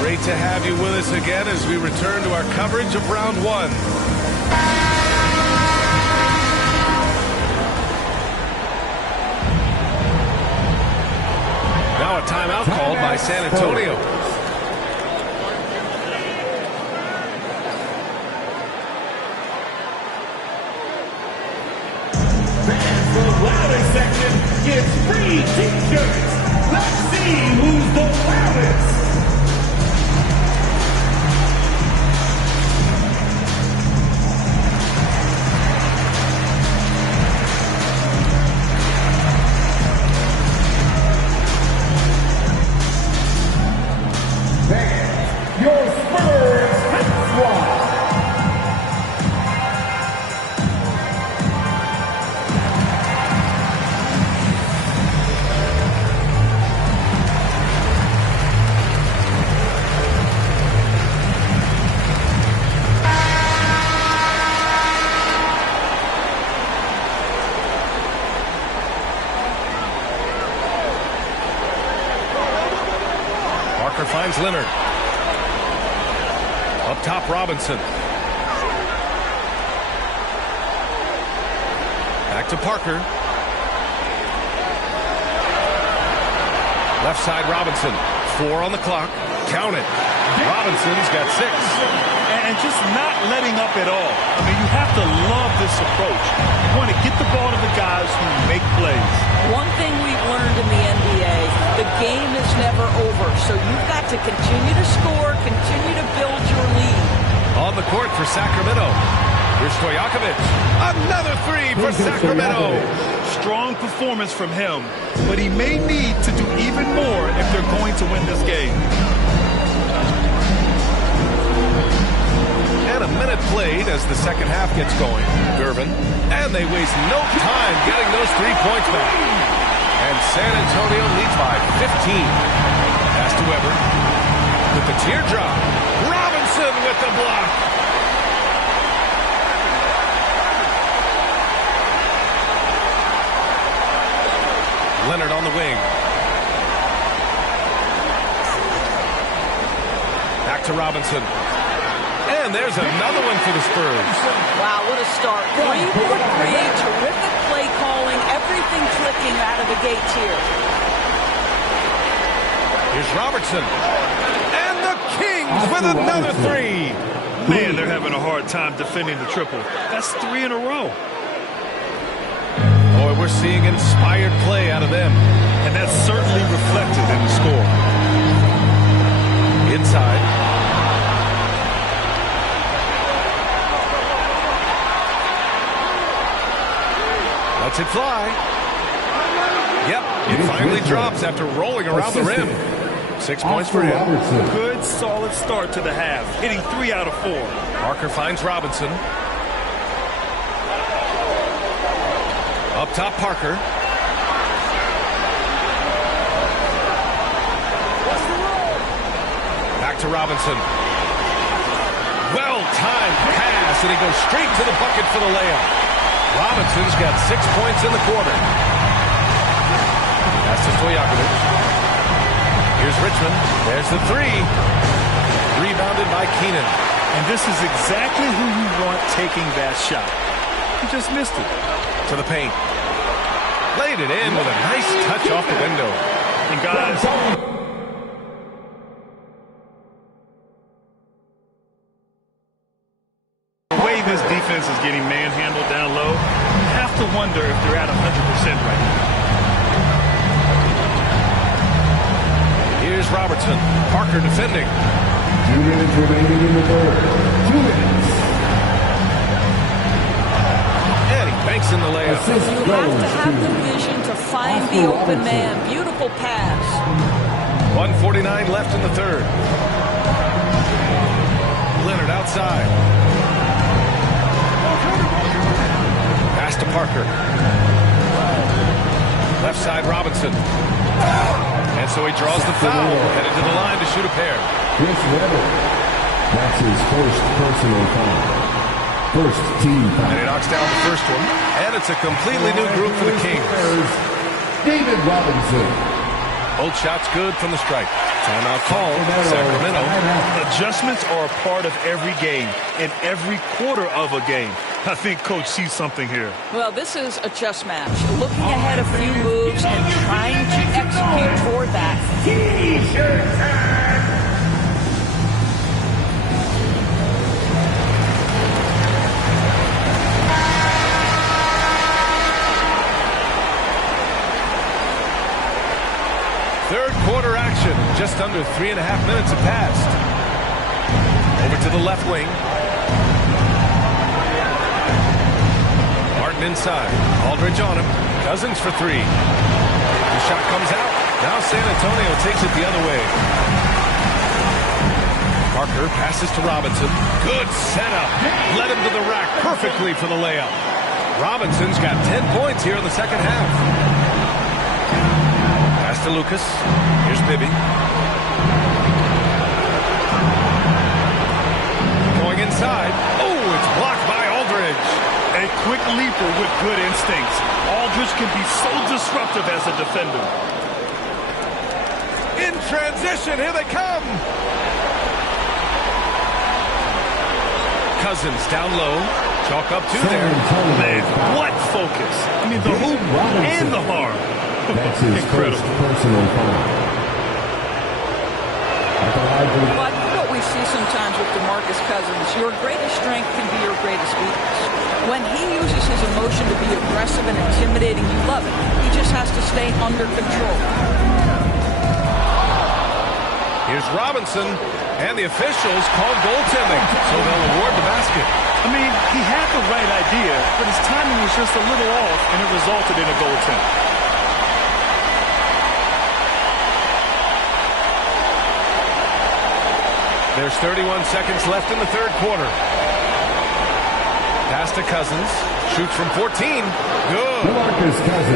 Great to have you with us again as we return to our coverage of round 1. Now a timeout called by San Antonio. Fans, the loudest section gets free t-shirts. Let's see who's the loudest. Your Spurs hit squad. Parker finds Leonard. Up top, Robinson. Back to Parker. Left side, Robinson. 4 on the clock. Count it. Robinson's got 6. And just not letting up at all. I mean, you have to love this approach. You want to get the ball to the guys who make plays. One thing we've learned in the NBA, the game is never over. So you've got to continue to score, continue to build your lead. On the court for Sacramento. Here's Stojakovic. Another 3 for Sacramento. Strong performance from him, but he may need to do even more if they're going to win this game. And a minute played as the second half gets going. Gervin. And they waste no time getting those 3 points back. And San Antonio leads by 15. Pass to Weber. With the teardrop. Robinson with the block. Leonard on the wing. Back to Robinson. And there's another one for the Spurs. Wow, what a start. 3-for-3, terrific play calling, everything clicking out of the gates here. Here's Robertson. And the Kings with another 3. Man, they're having a hard time defending the triple. That's 3 in a row. Boy, we're seeing inspired play out of them. And that's certainly reflected in the score. Inside. Lets it fly. Yep, it finally drops after rolling around the rim. 6 points for him. Good, solid start to the half, hitting 3 out of 4. Parker finds Robinson. Up top, Parker. Back to Robinson. Well-timed pass, and he goes straight to the bucket for the layup. Robinson's got 6 points in the quarter. Pass to Stojakovic. Here's Richmond. There's the 3. Rebounded by Keenan. And this is exactly who you want taking that shot. He just missed it. To the paint. Laid it in with a nice touch off the window. And guys, the way this defense is getting manhandled down low, you have to wonder if they're at 100% right now. Here's Robertson. Parker defending. 2 minutes remaining in the third. 2 minutes. And he banks in the layup. You have to have the vision to find the open man. Beautiful pass. 1:49 left in the third. Leonard outside. Pass to Parker. Left side, Robinson. And so he draws the foul. Headed to the line to shoot a pair. Chris Webber. That's his first personal foul. First team foul. And he knocks down the first one. And it's a completely new group for the Kings. David Robinson. Both shots good from the stripe. Timeout call. Sacramento. Adjustments are a part of every game, in every quarter of a game. I think Coach sees something here. Well, this is a chess match. Looking ahead a few moves and trying to execute toward that. T-shirt time. Third quarter action. Just under 3.5 minutes have passed. Over to the left wing. Martin inside. Aldridge on him. Cousins for 3. The shot comes out. Now San Antonio takes it the other way. Parker passes to Robinson. Good setup. Led him to the rack perfectly for the layup. Robinson's got 10 points here in the second half. Pass to Lucas. Here's Bibby. Going inside. Oh, it's blocked by Aldridge. A quick leaper with good instincts. Aldridge can be so disruptive as a defender. In transition, here they come. Cousins down low. Chalk up two there. Man, what focus. I mean, the hoop and the harm. That's his incredible. first personal foul. Well, I think what we see sometimes with DeMarcus Cousins, your greatest strength can be your greatest weakness. When he uses his emotion to be aggressive and intimidating, you love it. He just has to stay under control. Here's Robinson, and the officials call goaltending, so they'll award the basket. I mean, he had the right idea, but his timing was just a little off, and it resulted in a goaltend. There's 31 seconds left in the third quarter. Pass to Cousins. Shoots from 14. Good.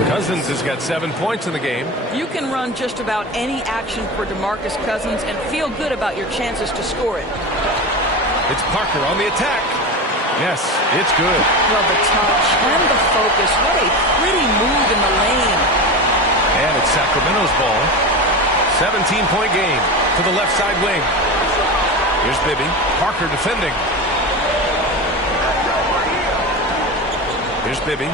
Cousins has got 7 points in the game. You can run just about any action for DeMarcus Cousins and feel good about your chances to score it. It's Parker on the attack. Yes, it's good. Well, the touch and the focus. What a pretty move in the lane. And it's Sacramento's ball. 17-point game to the left side wing. Here's Bibby. Parker defending. Here's Bibby.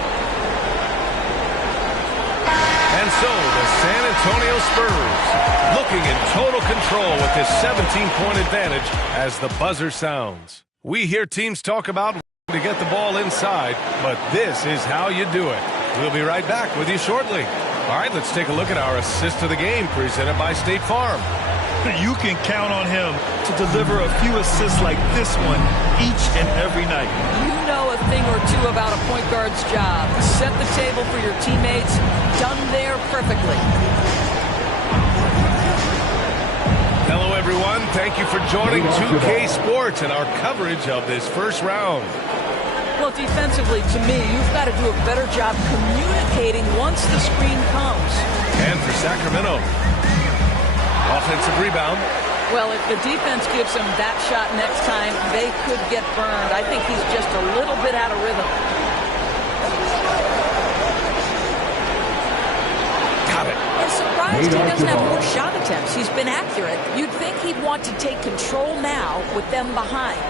And so the San Antonio Spurs looking in total control with this 17-point advantage as the buzzer sounds. We hear teams talk about to get the ball inside, but this is how you do it. We'll be right back with you shortly. All right, let's take a look at our assist of the game presented by State Farm. You can count on him to deliver a few assists like this one each and every night. You know a thing or two about a point guard's job. Set the table for your teammates. Done there perfectly. Hello, everyone. Thank you for joining 2K Sports and our coverage of this first round. Well, defensively, to me, you've got to do a better job communicating once the screen comes. And for Sacramento, offensive rebound. Well, if the defense gives him that shot next time, they could get burned. I think he's just a little bit out of rhythm. Got it. I'm surprised he doesn't have more shot attempts. He's been accurate. You'd think he'd want to take control now with them behind.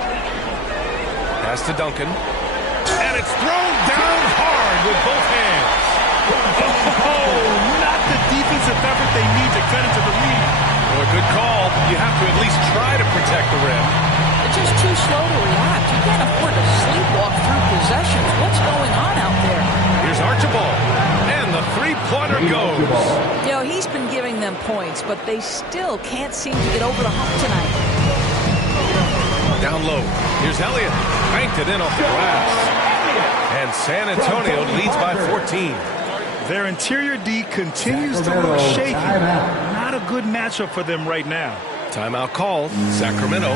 Pass to Duncan. And it's thrown down hard with both hands. Oh, not the defensive effort they need to cut into the lead. Well, a good call. You have to at least try to protect the rim. It's just too slow to react. You can't afford to sleepwalk through possessions. What's going on out there? Here's Archibald. And the three-pointer goes. You know, he's been giving them points, but they still can't seem to get over the hump tonight. Down low. Here's Elliott. Banked it in off the glass. And San Antonio leads by 14. Their interior D continues to look shaky. Not a good matchup for them right now. Timeout called. Sacramento.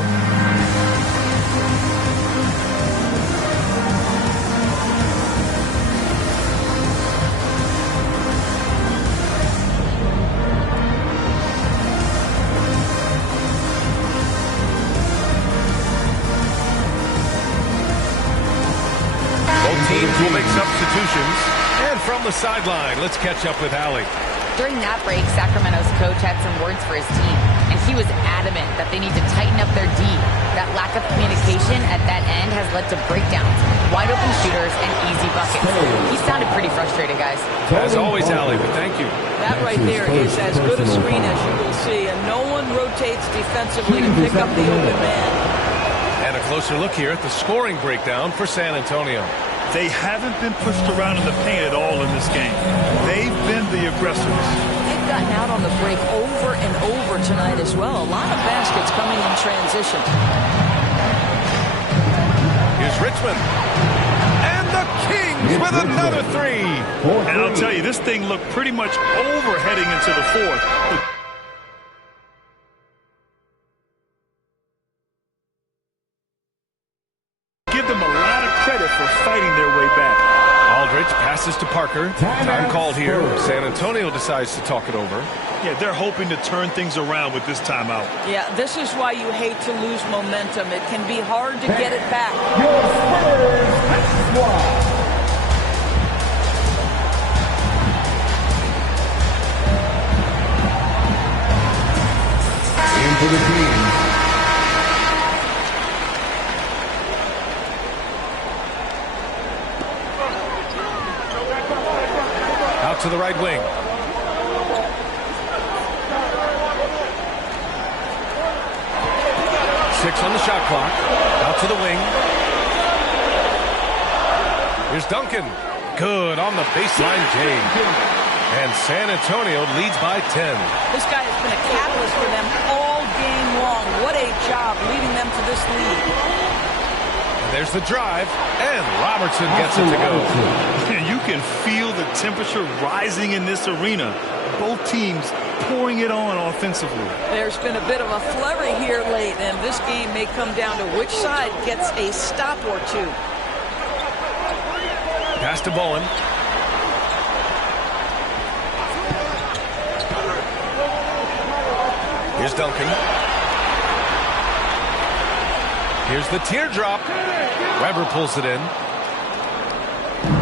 Both teams will make substitutions. And from the sideline, let's catch up with Allie. During that break, Sacramento's coach had some words for his team, and he was adamant that they need to tighten up their D. That lack of communication at that end has led to breakdowns, wide open shooters, and easy buckets. He sounded pretty frustrated, guys. As always, Allie, but thank you. That right there is as good a screen as you will see, and no one rotates defensively to pick up the open man. And a closer look here at the scoring breakdown for San Antonio. They haven't been pushed around in the paint at all in this game. They've been the aggressors. They've gotten out on the break over and over tonight as well. A lot of baskets coming in transition. Here's Richmond. And the Kings with another three. And I'll tell you, this thing looked pretty much over heading into the fourth. Give them a lot of credit for fighting their way back. Aldridge passes to Parker. Time called here. San Antonio decides to talk it over. Yeah, they're hoping to turn things around with this timeout. Yeah, this is why you hate to lose momentum. It can be hard to get it back. for the Kings. Out to the right wing. Six on the shot clock. Out to the wing. Here's Duncan. Good on the baseline, James. And San Antonio leads by 10. This guy has been a catalyst for them all game long. What a job leading them to this lead. And there's the drive, and Robertson gets it to go. You can feel the temperature rising in this arena. Both teams pouring it on offensively. There's been a bit of a flurry here late, and this game may come down to which side gets a stop or two. Pass to Bowen. Here's Duncan. Here's the teardrop. Weber pulls it in.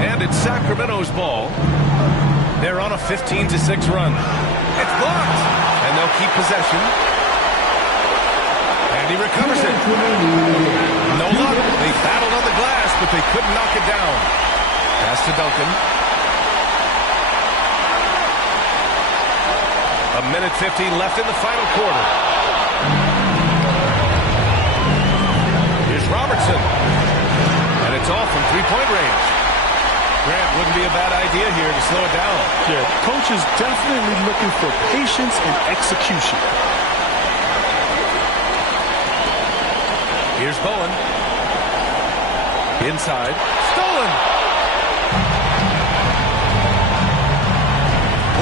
And it's Sacramento's ball. They're on a 15-6 run. It's blocked. And they'll keep possession. And he recovers it. No luck. They battled on the glass, but they couldn't knock it down. Pass to Duncan. A minute 15 left in the final quarter. Here's Robertson. And it's off from three-point range. Grant, wouldn't be a bad idea here to slow it down. Yeah, coach is definitely looking for patience and execution. Here's Bowen. Inside. Stolen.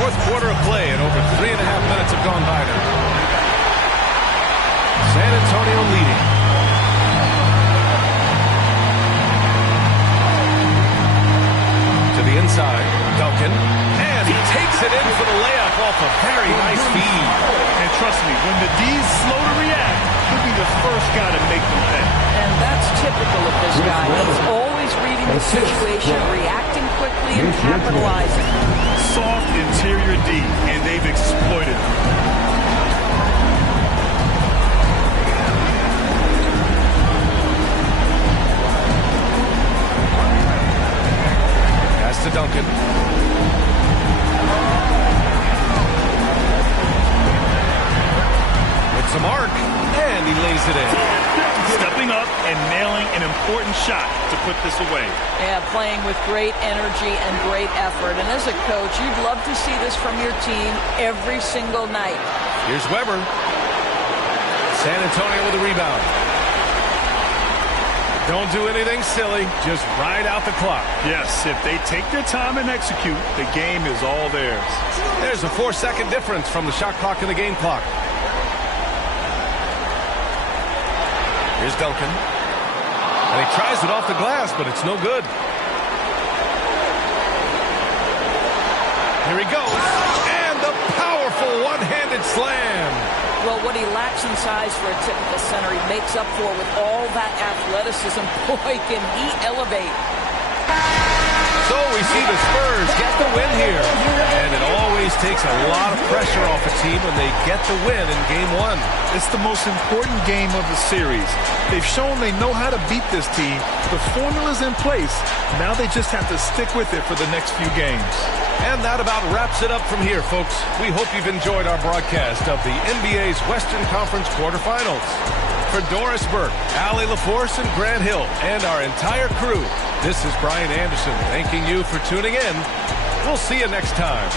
Fourth quarter of play, and over 3.5 minutes have gone by now. San Antonio leading. To the inside, Duncan, and he takes it in for the layup off a very nice feed. And trust me, when the D's slow to react, he'll be the first guy to make them pay. And that's typical of this guy. He's always reading the situation, reacting quickly, and capitalizing. Soft interior D, and they've exploited it. Pass to Duncan. It's a mark, and he lays it in. Stepping up and nailing an important shot to put this away. Yeah, playing with great energy and great effort. And as a coach, you'd love to see this from your team every single night. Here's Weber. San Antonio with a rebound. Don't do anything silly. Just ride out the clock. Yes, if they take their time and execute, the game is all theirs. There's a 4-second difference from the shot clock and the game clock. Here's Duncan. And he tries it off the glass, but it's no good. Here he goes. And the powerful one-handed slam. Well, what he lacks in size for a typical center, he makes up for with all that athleticism. Boy, can he elevate. So we see the Spurs get the win here. And it always takes a lot of pressure off a team when they get the win in Game 1. It's the most important game of the series. They've shown they know how to beat this team. The formula's in place. Now they just have to stick with it for the next few games. And that about wraps it up from here, folks. We hope you've enjoyed our broadcast of the NBA's Western Conference quarterfinals. For Doris Burke, Allie LaForce, and Grant Hill, and our entire crew, this is Brian Anderson thanking you for tuning in. We'll see you next time.